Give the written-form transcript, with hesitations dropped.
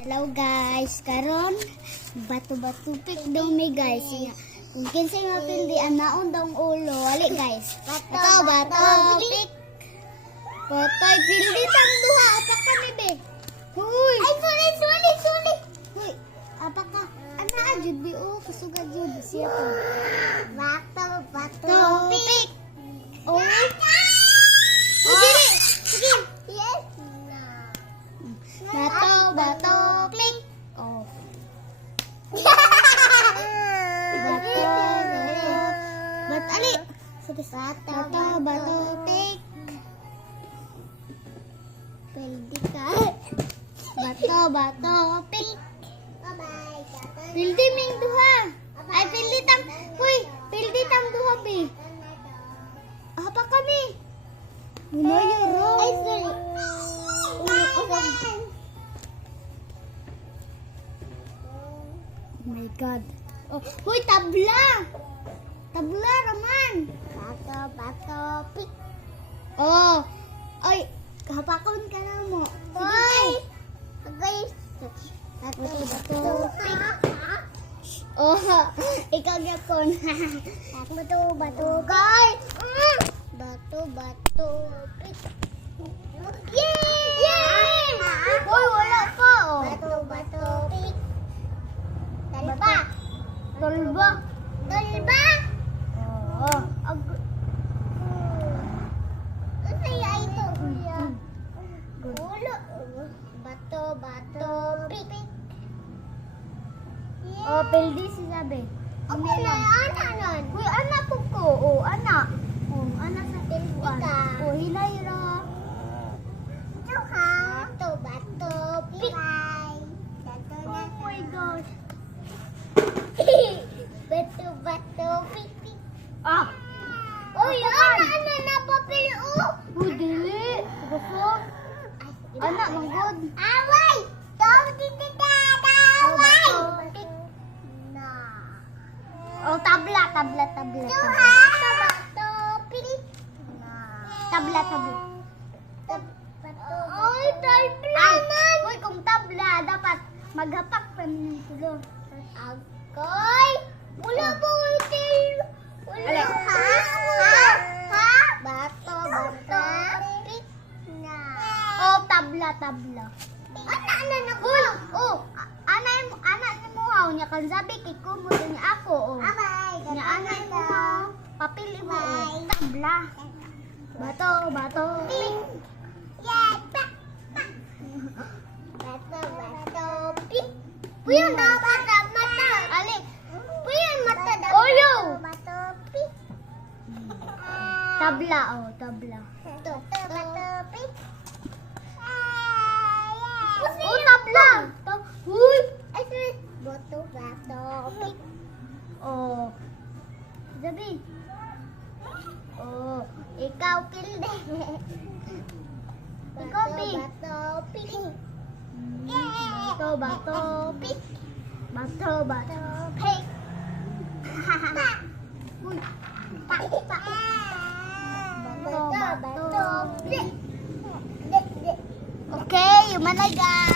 Hello guys, karon bato-bato pick daw mi guys. Kung kinsay mapildi ang naon daw ang ulo, wali guys. Bato pick. Potoy pildi tang duha apa ka ni be? Huy. Ay sorry. Huy, apa ka? Ana ajud bi o kusugad jud siya to. Bato pick. Oh. Sige. Yes. Bato, click. Oh. Ali. Bato, click. Pildi ka. Bato, click. Bye-bye. Pildi ming duha. Ay, pildi tam. Huy, pildi tam duha, bi. Apa kami? Bunoyo ro. Ay, sorry. Oh my God. Oh, huy, tabla. Tabla raman. Bato, pick. Oh. Ay, hapakon ka na mo. Hoy. Guys. Bato, pick. Oh, ikaw gyapon. Bato, guys. Bato, pick. Yay! Hoy, wala pa oh. Bato, pick. Tolba. Oo. Ano kaya ito? Ulo. Bato, pick. Oh, pildi si Sabi. Ako na, anak. Uy, anak ko. Oh, anak. Oh, anak sa tilbuan. Oh, hilay-ra. Bato, pick. Oh my gosh. Bato, pick. Ah! Uy, ana na papel oh! Uy, dili. Gusto? Anak, manggod. Away! Pick. Oh, tabla. Bato, pick. Tabla. Ay, tabla man! Uy, kung tabla, dapat maghapak pa ng tulo. Agoy! Wala po hotel! Wala ha? Bato, pick na. Oh, tabla. Ana na ko. Oh, ana ni mo haw nya kan sabi kay kumo niya ako oh. Nya ana ni mo haw. Papili mo tabla. Bato, pick. Yeah, bato, pick. Puyon na mata. Ali. Puyon mata. Oyo. Bato, pick. Tabla. Bato, pick. Oh, tabla. Huy. Ay, sorry. Bato, pick. Oh. Sabi. Oh, ikaw pilde. Ikaw pick. Bato, pick. Bato, pick. Bato, pick. Uy. Bato, pick. Okay, human na guys.